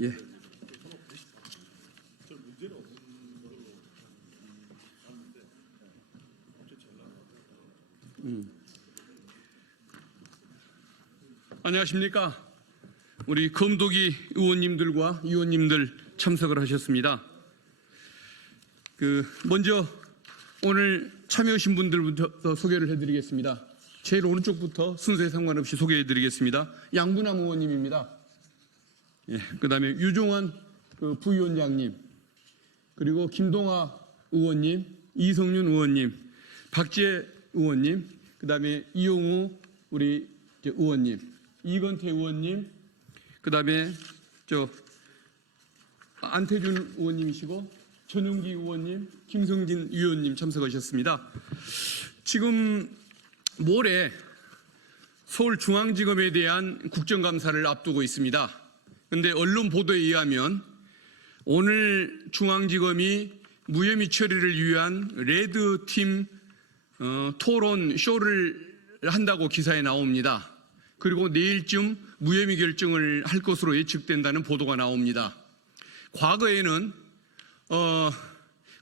예. 안녕하십니까. 우리 검도기 의원님들과 위원님들 참석을 하셨습니다. 먼저 오늘 참여하신 분들부터 소개를 해드리겠습니다. 제일 오른쪽부터 순서에 상관없이 소개해드리겠습니다. 양분남 의원님입니다. 예, 그다음에 유종환 부위원장님, 그리고 김동아 의원님, 이성윤 의원님, 박지혜 의원님, 그다음에 이용우 우리 의원님, 이건태 의원님, 그다음에 안태준 의원님이시고 전용기 의원님, 김성진 위원님 참석하셨습니다. 지금 모레 서울중앙지검에 대한 국정감사를 앞두고 있습니다. 그런데 언론 보도에 의하면 오늘 중앙지검이 무혐의 처리를 위한 레드팀 토론 쇼를 한다고 기사에 나옵니다. 그리고 내일쯤 무혐의 결정을 할 것으로 예측된다는 보도가 나옵니다. 과거에는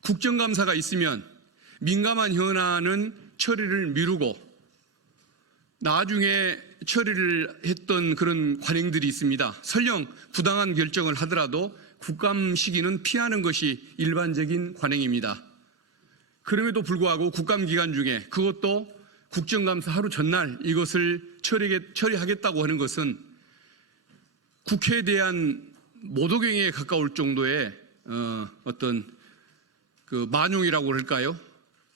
국정감사가 있으면 민감한 현안은 처리를 미루고 나중에 처리를 했던 그런 관행들이 있습니다. 설령 부당한 결정을 하더라도 국감 시기는 피하는 것이 일반적인 관행입니다. 그럼에도 불구하고 국감 기간 중에 그것도 국정감사 하루 전날 이것을 처리하겠다고 하는 것은 국회에 대한 모독행위에 가까울 정도의 어떤 만용이라고 할까요?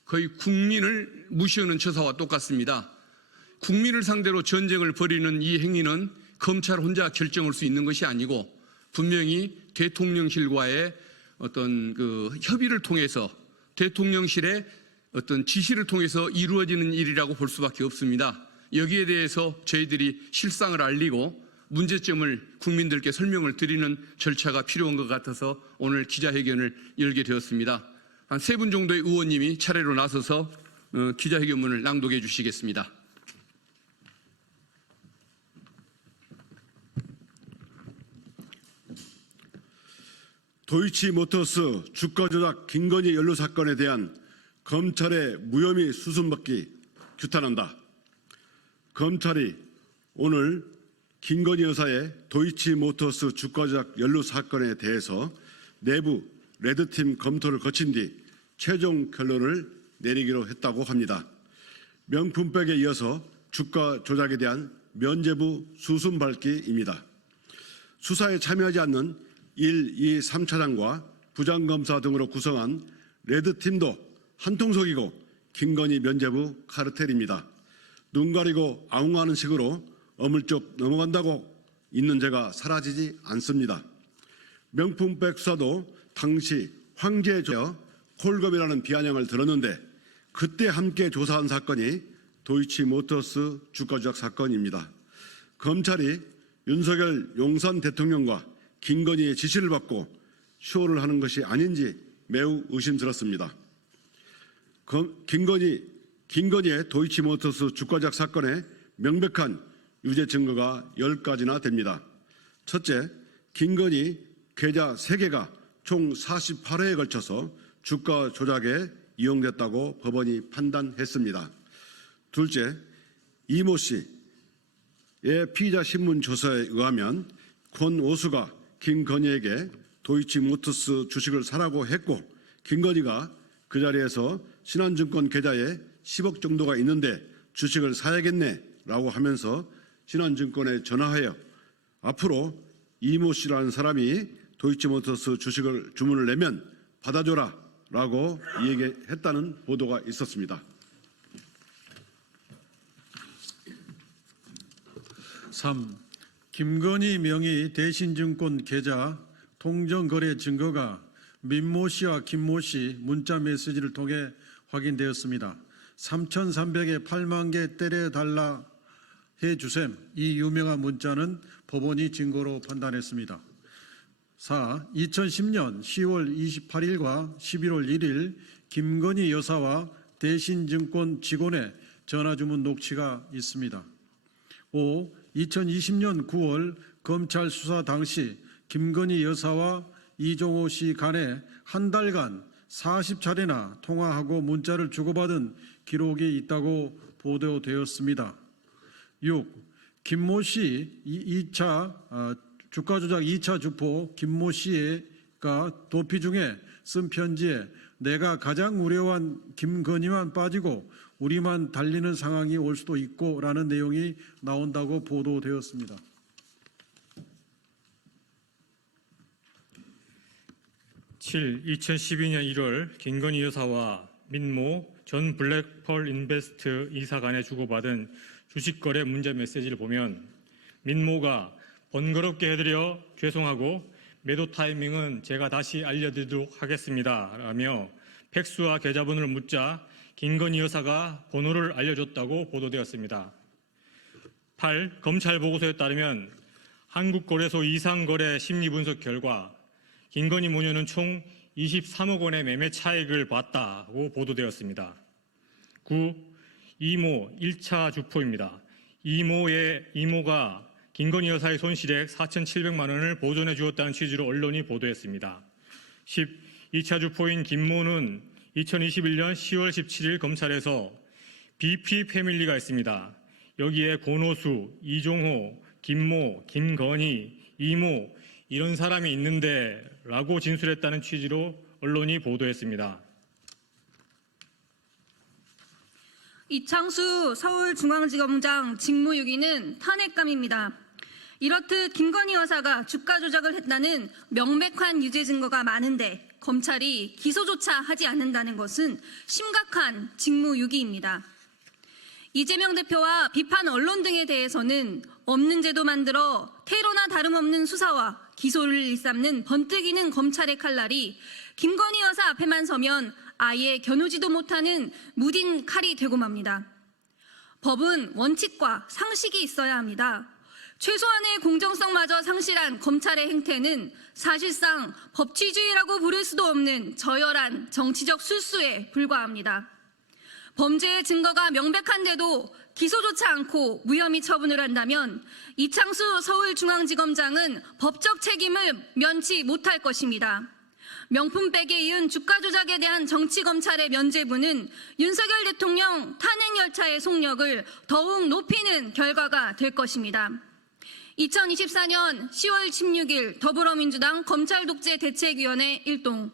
거의 국민을 무시하는 처사와 똑같습니다. 국민을 상대로 전쟁을 벌이는 이 행위는 검찰 혼자 결정할 수 있는 것이 아니고 분명히 대통령실과의 어떤 협의를 통해서 대통령실의 어떤 지시를 통해서 이루어지는 일이라고 볼 수밖에 없습니다. 여기에 대해서 저희들이 실상을 알리고 문제점을 국민들께 설명을 드리는 절차가 필요한 것 같아서 오늘 기자회견을 열게 되었습니다. 한 3분 정도의 의원님이 차례로 나서서 기자회견문을 낭독해 주시겠습니다. 도이치모터스 주가 조작 김건희 연루 사건에 대한 검찰의 무혐의 수순받기 규탄한다. 검찰이 오늘 김건희 여사의 도이치모터스 주가 조작 연루 사건에 대해서 내부 레드팀 검토를 거친 뒤 최종 결론을 내리기로 했다고 합니다. 명품백에 이어서 주가 조작에 대한 면죄부 수순밟기입니다. 수사에 참여하지 않는 1, 2, 3차장과 부장검사 등으로 구성한 레드팀도 한통속이고 김건희 면죄부 카르텔입니다. 눈 가리고 아웅하는 식으로 어물쩍 넘어간다고 있는 죄가 사라지지 않습니다. 명품백 수사도 당시 황제조여 콜검이라는 비아냥을 들었는데 그때 함께 조사한 사건이 도이치모터스 주가 조작 사건입니다. 검찰이 윤석열 용산 대통령과 김건희의 지시를 받고 쇼를 하는 것이 아닌지 매우 의심스럽습니다. 김건희의 도이치모터스 주가 조작 사건에 명백한 유죄 증거가 10가지나 됩니다. 첫째, 김건희 계좌 3개가 총 48회에 걸쳐서 주가 조작에 이용됐다고 법원이 판단했습니다. 둘째, 이모 씨의 피의자 신문 조서에 의하면 권오수가 김건희에게 도이치모터스 주식을 사라고 했고 김건희가 그 자리에서 신한증권 계좌에 10억 정도가 있는데 주식을 사야겠네 라고 하면서 신한증권에 전화하여 앞으로 이모 씨라는 사람이 도이치모터스 주식을 주문을 내면 받아줘라 라고 얘기했다는 보도가 있었습니다. 3. 김건희 명의 대신증권 계좌 통정거래 증거가 민모 씨와 김모 씨 문자 메시지를 통해 확인되었습니다. 3,300에 8만 개 때려달라 해주셈. 이 유명한 문자는 법원이 증거로 판단했습니다. 4. 2010년 10월 28일과 11월 1일 김건희 여사와 대신증권 직원의 전화주문 녹취가 있습니다. 5. 2020년 9월 검찰 수사 당시 김건희 여사와 이종호 씨 간에 한 달간 40차례나 통화하고 문자를 주고받은 기록이 있다고 보도되었습니다. 6. 김모 씨 2차 주가 조작 2차 주포 김모 씨가 도피 중에 쓴 편지에 내가 가장 우려한 김건희만 빠지고 우리만 달리는 상황이 올 수도 있고 라는 내용이 나온다고 보도되었습니다. 7. 2012년 1월 김건희 여사와 민모 전 블랙펄 인베스트 이사 간에 주고받은 주식거래 문자 메시지를 보면 민모가 번거롭게 해드려 죄송하고 매도 타이밍은 제가 다시 알려드리도록 하겠습니다 라며 팩스와 계좌번호를 묻자 김건희 여사가 번호를 알려줬다고 보도되었습니다. 8. 검찰 보고서에 따르면 한국거래소 이상거래 심리분석 결과 김건희 모녀는 총 23억 원의 매매 차익을 봤다고 보도되었습니다. 9. 이모 1차 주포입니다. 이모가 김건희 여사의 손실액 4,700만 원을 보존해 주었다는 취지로 언론이 보도했습니다. 10. 2차 주포인 김모는 2021년 10월 17일 검찰에서 BP 패밀리가 있습니다. 여기에 권오수, 이종호, 김모, 김건희, 이모 이런 사람이 있는데 라고 진술했다는 취지로 언론이 보도했습니다. 이창수 서울중앙지검장 직무유기는 탄핵감입니다. 이렇듯 김건희 여사가 주가 조작을 했다는 명백한 유죄 증거가 많은데 검찰이 기소조차 하지 않는다는 것은 심각한 직무유기입니다. 이재명 대표와 비판 언론 등에 대해서는 없는 제도 만들어 테러나 다름없는 수사와 기소를 일삼는 번뜩이는 검찰의 칼날이 김건희 여사 앞에만 서면 아예 겨누지도 못하는 무딘 칼이 되고 맙니다. 법은 원칙과 상식이 있어야 합니다. 최소한의 공정성마저 상실한 검찰의 행태는 사실상 법치주의라고 부를 수도 없는 저열한 정치적 술수에 불과합니다. 범죄의 증거가 명백한데도 기소조차 않고 무혐의 처분을 한다면 이창수 서울중앙지검장은 법적 책임을 면치 못할 것입니다. 명품백에 이은 주가 조작에 대한 정치검찰의 면죄부는 윤석열 대통령 탄핵 열차의 속력을 더욱 높이는 결과가 될 것입니다. 2024년 10월 16일 더불어민주당 검찰독재대책위원회 1동